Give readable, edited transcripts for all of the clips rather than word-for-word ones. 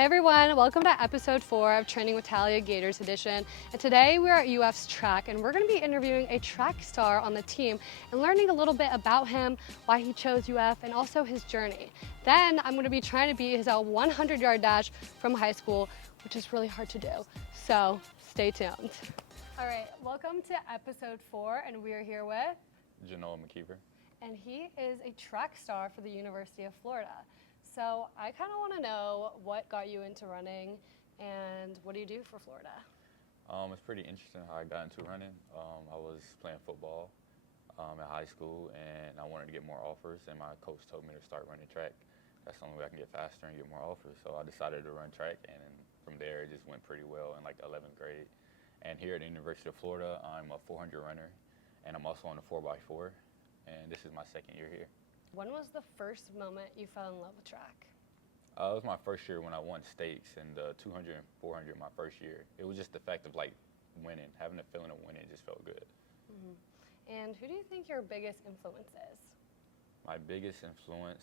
Hey everyone, welcome to episode 4 of Training with Talia Gators edition. And today we're at UF's track and we're going to be interviewing a track star on the team and learning a little bit about him, why he chose UF, and also his journey. Then I'm going to be trying to beat his 100-yard dash from high school, which is really hard to do. So stay tuned. All right, welcome to episode 4 and we are here with McKeever. And he is a track star for the University of Florida. So I kind of want to know what got you into running and what do you do for Florida? It's pretty interesting how I got into running. I was playing football at high school and I wanted to get more offers, and my coach told me to start running track. That's the only way I can get faster and get more offers. So I decided to run track, and from there it just went pretty well in like the 11th grade. And here at the University of Florida, I'm a 400 runner and I'm also on the 4x4, and this is my second year here. When was the first moment you fell in love with track? It was my first year when I won stakes in the 200 and 400 my first year. It was just the fact of like winning, having the feeling of winning just felt good. Mm-hmm. And who do you think your biggest influence is? My biggest influence,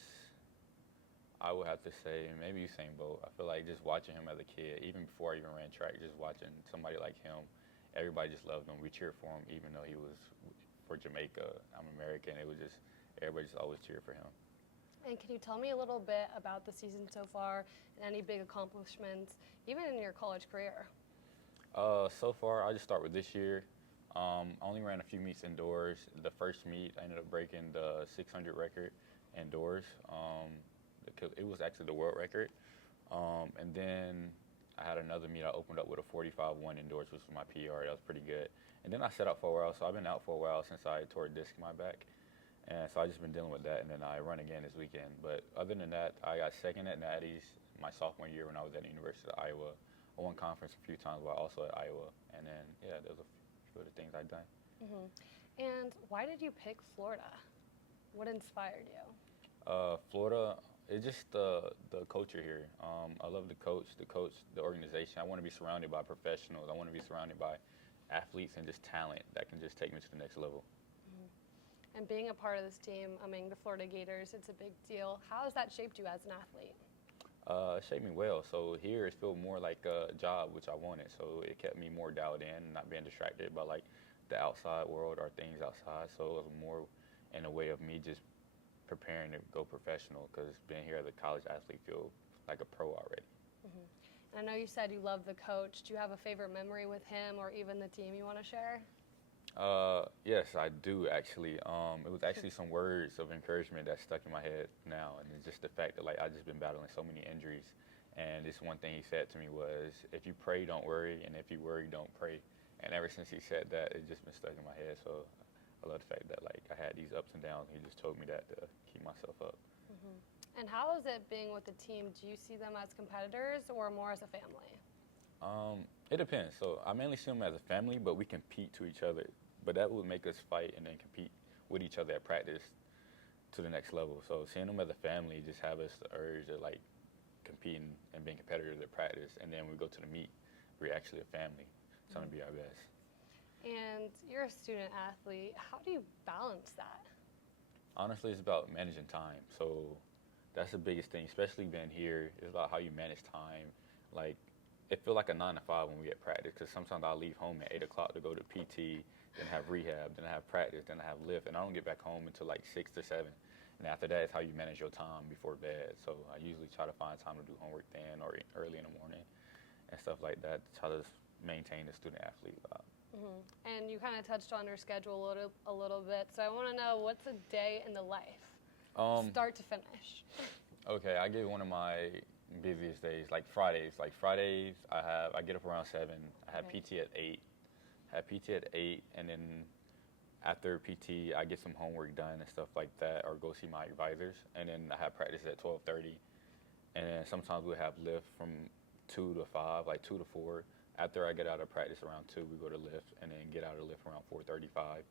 I would have to say maybe Usain Bolt. I feel like just watching him as a kid, even before I even ran track, just watching somebody like him, everybody just loved him. We cheered for him even though he was for Jamaica. I'm American. It was just, everybody just always cheered for him. And can you tell me a little bit about the season so far and any big accomplishments, even in your college career? So far, I'll just start with this year. I only ran a few meets indoors. The first meet, I ended up breaking the 600 record indoors. It was actually the world record. And then I had another meet. I opened up with a 45-1 indoors, which was my PR. That was pretty good. And then I set out for a while, so I've been out for a while since I tore a disc in my back. And so I've just been dealing with that, and then I run again this weekend. But other than that, I got second at Natty's my sophomore year when I was at the University of Iowa. I won conference a few times while also at Iowa. And then, yeah, those are a few of the things I've done. Mm-hmm. And why did you pick Florida? What inspired you? Florida, it's just the culture here. I love the coach, the organization. I want to be surrounded by professionals. I want to be surrounded by athletes and just talent that can just take me to the next level. And being a part of this team, the Florida Gators, it's a big deal. How has that shaped you as an athlete? It shaped me well. So here it felt more like a job, which I wanted. So it kept me more dialed in, not being distracted by like the outside world or things outside. So it was more in a way of me just preparing to go professional, because being here as a college athlete feel like a pro already. Mm-hmm. And I know you said you love the coach. Do you have a favorite memory with him or even the team you want to share? Yes, I do actually. It was actually some words of encouragement that stuck in my head now, and it's just the fact that like I just been battling so many injuries, and this one thing he said to me was, "If you pray, don't worry, and if you worry, don't pray." And ever since he said that, it's just been stuck in my head. So I love the fact that like I had these ups and downs. He just told me that to keep myself up. Mm-hmm. And how is it being with the team? Do you see them as competitors or more as a family? It depends. So I mainly see them as a family, but we compete to each other. But that would make us fight and then compete with each other at practice to the next level. So seeing them as a family just have us the urge of like competing and being competitors at practice. And then when we go to the meet, we're actually a family, trying to be our best. And you're a student athlete. How do you balance that? Honestly, it's about managing time. So that's the biggest thing, especially being here. It's about how you manage time. Like, it feels like a 9 to 5 when we at practice, because sometimes I'll leave home at 8 o'clock to go to PT, then have rehab, then I have practice, then I have lift, and I don't get back home until like 6 to 7. And after that, it's how you manage your time before bed. So I usually try to find time to do homework then or early in the morning and stuff like that to try to maintain the student athlete vibe. Mm-hmm. And you kind of touched on your schedule a little bit, so I want to know, what's a day in the life, start to finish? Okay, I get one of my busiest days, like Fridays. Like Fridays, I get up around 7. I have PT at 8. And then after PT, I get some homework done and stuff like that, or go see my advisors. And then I have practice at 12:30. And then sometimes we'll have lift from 2 to 5, like 2 to 4. After I get out of practice around 2, we go to lift, and then get out of lift around 4:35.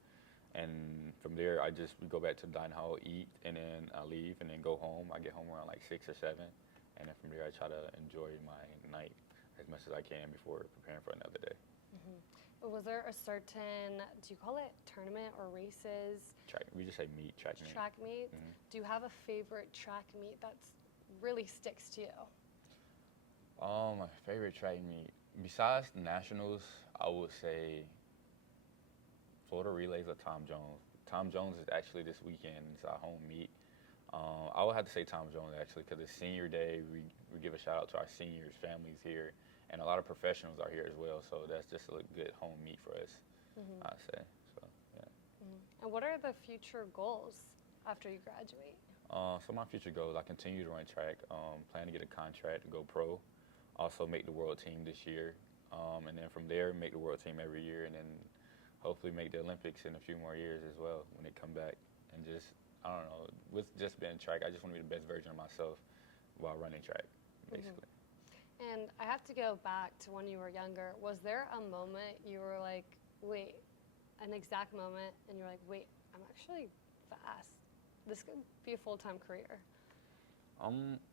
And from there, we go back to the dining hall, eat, and then I leave, and then go home. I get home around like 6 or 7. And then from there, I try to enjoy my night as much as I can before preparing for another day. Mm-hmm. Was there a certain, do you call it tournament or races? We just say meet, track meet. Track meet? Mm-hmm. Do you have a favorite track meet that really sticks to you? My favorite track meet besides the nationals, I would say Florida Relays or Tom Jones. Tom Jones is actually this weekend. It's our home meet. I would have to say Tom Jones actually because it's senior day. We give a shout out to our seniors, families here, and a lot of professionals are here as well. So that's just a good home meet for us, I'd say. So yeah. And what are the future goals after you graduate? So my future goals, I continue to run track. Plan to get a contract to go pro. Also make the world team this year, and then from there make the world team every year, and then hopefully make the Olympics in a few more years as well when they come back. And just I don't know, with just being track, I just want to be the best version of myself while running track, basically. And I have to go back to when you were younger. Was there a moment you were like, wait, an exact moment, and you're like, wait, I'm actually fast. This could be a full-time career.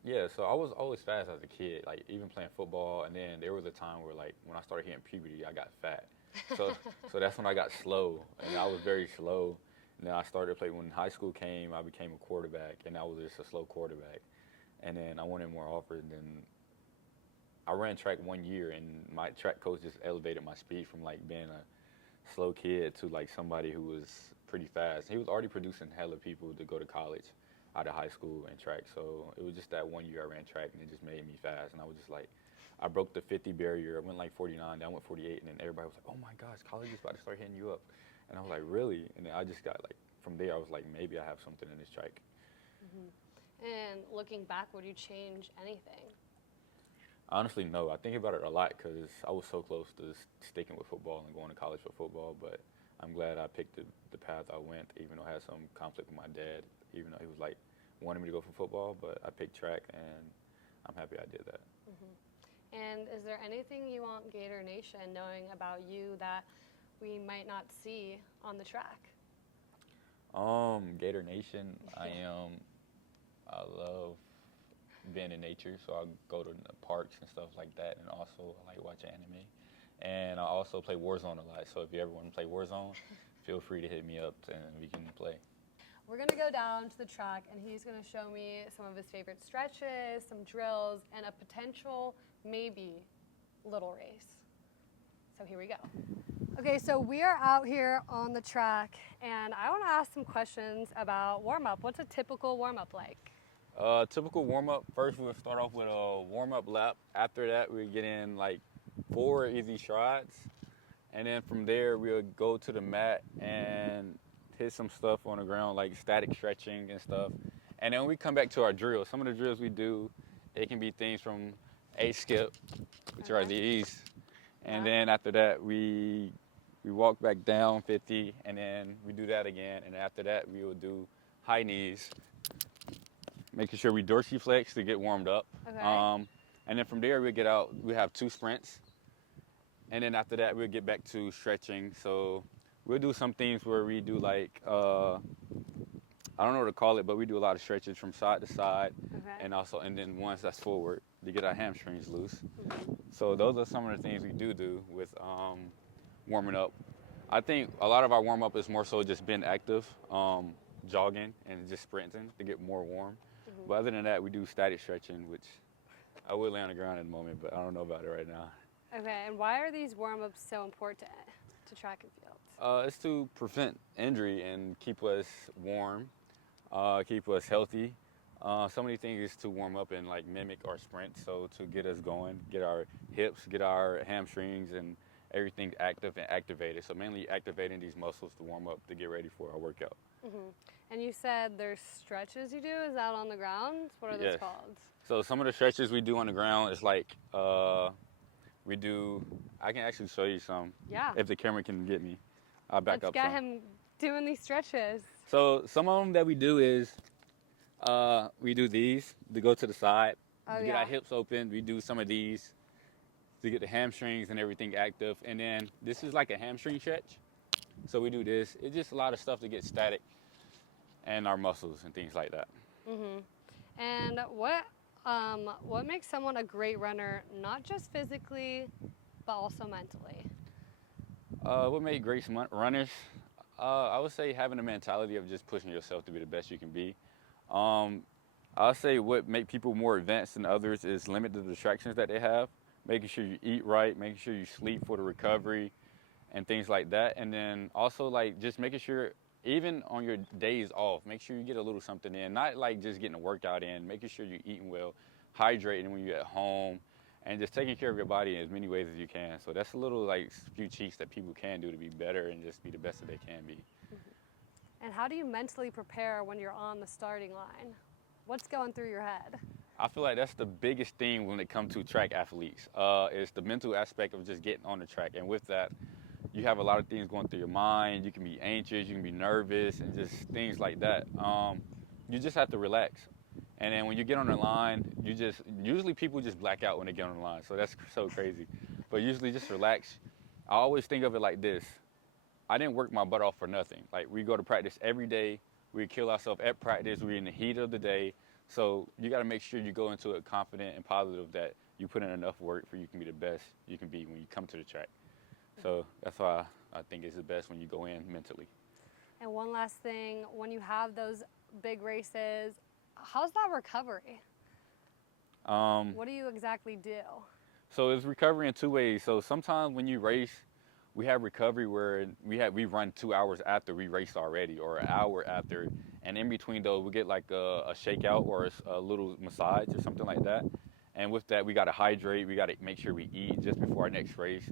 Yeah, so I was always fast as a kid, like even playing football, and then there was a time where like when I started hitting puberty, I got fat. So so that's when I got slow, and I was very slow. And then I started to play when high school came. I became a quarterback, and I was just a slow quarterback. And then I wanted more offers. And I ran track 1 year, and my track coach just elevated my speed from like being a slow kid to like somebody who was pretty fast. He was already producing hella people to go to college out of high school and track. So it was just that 1 year I ran track, and it just made me fast. And I was just like, I broke the 50 barrier. I went like 49, then I went 48, and then everybody was like, oh my gosh, college is about to start hitting you up. And I was like, really? And then I just got like, from there, I was like, maybe I have something in this track. And looking back, would you change anything? Honestly, no. I think about it a lot because I was so close to sticking with football and going to college for football. But I'm glad I picked the path I went, even though I had some conflict with my dad, even though he was like, wanted me to go for football. But I picked track, and I'm happy I did that. And is there anything you want Gator Nation knowing about you that we might not see on the track? Gator Nation, I love being in nature, so I go to the parks and stuff like that, and also I like watching anime. And I also play Warzone a lot, so if you ever want to play Warzone, feel free to hit me up and we can play. We're gonna go down to the track and he's gonna show me some of his favorite stretches, some drills, and a potential, maybe, little race. So here we go. Okay, so we are out here on the track and I wanna ask some questions about warm-up. What's a typical warm-up like? Typical warm-up, first we'll start off with a warm-up lap. After that, we get in like 4 easy strides. And then from there, we'll go to the mat and hit some stuff on the ground, like static stretching and stuff. And then we come back to our drills. Some of the drills we do, it can be things from a skip, which are these. And then after that, we walk back down 50, and then we do that again. And after that, we will do high knees, making sure we dorsiflex to get warmed up. And then from there, we get out. We have 2 sprints. And then after that, we'll get back to stretching. So we'll do some things where we do like, I don't know what to call it, but we do a lot of stretches from side to side. And then once that's forward to get our hamstrings loose. So those are some of the things we do with warming up. I think a lot of our warm up is more so just being active, jogging and just sprinting to get more warm. But other than that, we do static stretching, which I would lay on the ground in a moment, but I don't know about it right now. Okay, and why are these warm-ups so important to track and field? It's to prevent injury and keep us warm, keep us healthy. So many things is to warm up and like mimic our sprint, so to get us going, get our hips, get our hamstrings and everything active and activated. So mainly activating these muscles to warm up to get ready for our workout. And you said there's stretches you do, is that on the ground? What are those called? So some of the stretches we do on the ground is like, we do, I can actually show you some. Yeah. If the camera can get me. I'll back up Let's some. get him doing these stretches. So some of them that we do is, we do these to go to the side, to get our hips open. We do some of these to get the hamstrings and everything active. And then this is like a hamstring stretch. So we do this. It's just a lot of stuff to get static and our muscles and things like that. And what makes someone a great runner, not just physically, but also mentally? What makes great runners? I would say having a mentality of just pushing yourself to be the best you can be. I'll say what make people more advanced than others is limit the distractions that they have, making sure you eat right, making sure you sleep for the recovery and things like that. And then also like just making sure even on your days off, make sure you get a little something in, not like just getting a workout in, making sure you're eating well, hydrating when you're at home, and just taking care of your body in as many ways as you can. So that's a little like few cheats that people can do to be better and just be the best that they can be. And how do you mentally prepare when you're on the starting line? What's going through your head? I feel like that's the biggest thing when it comes to track athletes, is the mental aspect of just getting on the track. And with that, you have a lot of things going through your mind. You can be anxious, you can be nervous, and just things like that. You just have to relax. And then when you get on the line, usually people just black out when they get on the line. So that's so crazy. But usually just relax. I always think of it like this. I didn't work my butt off for nothing. Like we go to practice every day. We kill ourselves at practice. We're in the heat of the day. So you got to make sure you go into it confident and positive that you put in enough work for you can be the best you can be when you come to the track. So that's why I think it's the best when you go in mentally. And one last thing, when you have those big races, how's that recovery? What do you exactly do? So it's recovery in two ways. So sometimes when you race, we have recovery where we run 2 hours after we raced already, or an hour after, and in between those we get like a shakeout or a little massage or something like that. And with that, we got to hydrate. We got to make sure we eat just before our next race.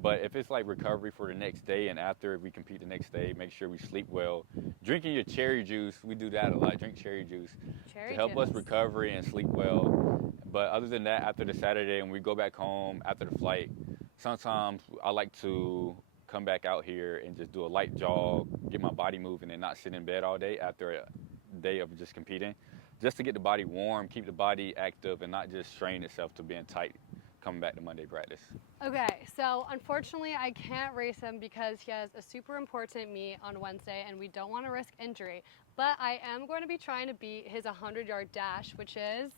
But if it's like recovery for the next day and after we compete the next day, make sure we sleep well. Drinking your cherry juice, we do that a lot. Drink cherry juice to help us recovery and sleep well. But other than that, after the Saturday, when we go back home after the flight, sometimes I like to come back out here and just do a light jog, get my body moving and not sit in bed all day after a day of just competing, just to get the body warm, keep the body active and not just strain itself to being tight coming back to Monday practice. Okay, so unfortunately I can't race him because he has a super important meet on Wednesday and we don't want to risk injury. But I am going to be trying to beat his 100-yard dash, which is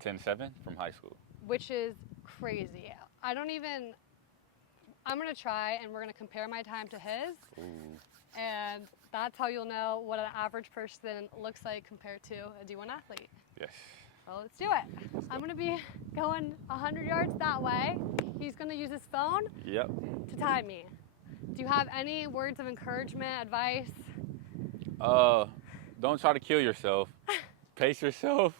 10.7 from high school. Which is crazy. I'm going to try and we're going to compare my time to his. Ooh. And that's how you'll know what an average person looks like compared to a D1 athlete. Yes. Well, let's do it. I'm going to be going 100 yards that way. He's going to use his phone to time me. Do you have any words of encouragement, advice? Don't try to kill yourself. Pace yourself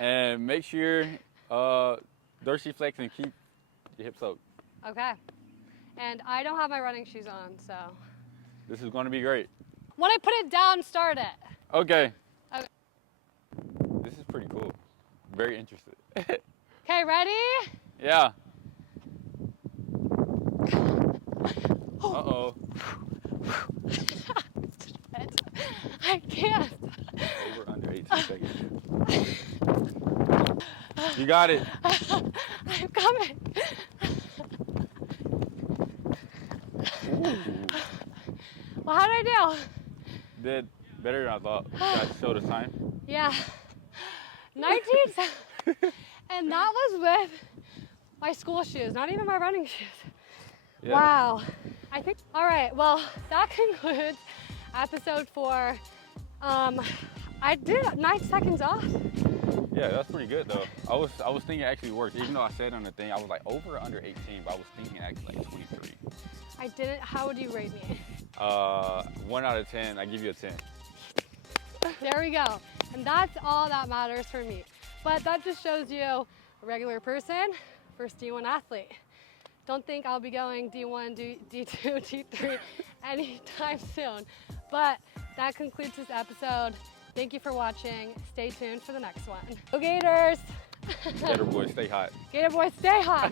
and make sure dorsiflex flex and keep your hips up. Okay. And I don't have my running shoes on, so. This is going to be great. When I put it down, start it. Okay. Okay. This is pretty cool. Very interested. Okay, ready? Yeah. Uh-oh. I can't. Over under 18 seconds. You got it. I'm coming. Well, how did I do? Did better than I thought. Should I show the time? Yeah. 19. And that was with my school shoes, not even my running shoes. Yeah. Wow. I think, all right, well, that concludes episode 4. I did 9 seconds off. Yeah, that's pretty good though. I was thinking it actually worked. Even though I said on the thing, I was like over or under 18, but I was thinking actually like 23. I didn't, how would you rate me? 1 out of 10, I give you a 10. There we go. And that's all that matters for me. But that just shows you a regular person versus D1 athlete. Don't think I'll be going D1, D2, D3 anytime soon. But that concludes this episode. Thank you for watching. Stay tuned for the next one. Go Gators! Gator boys, stay hot. Gator boys, stay hot!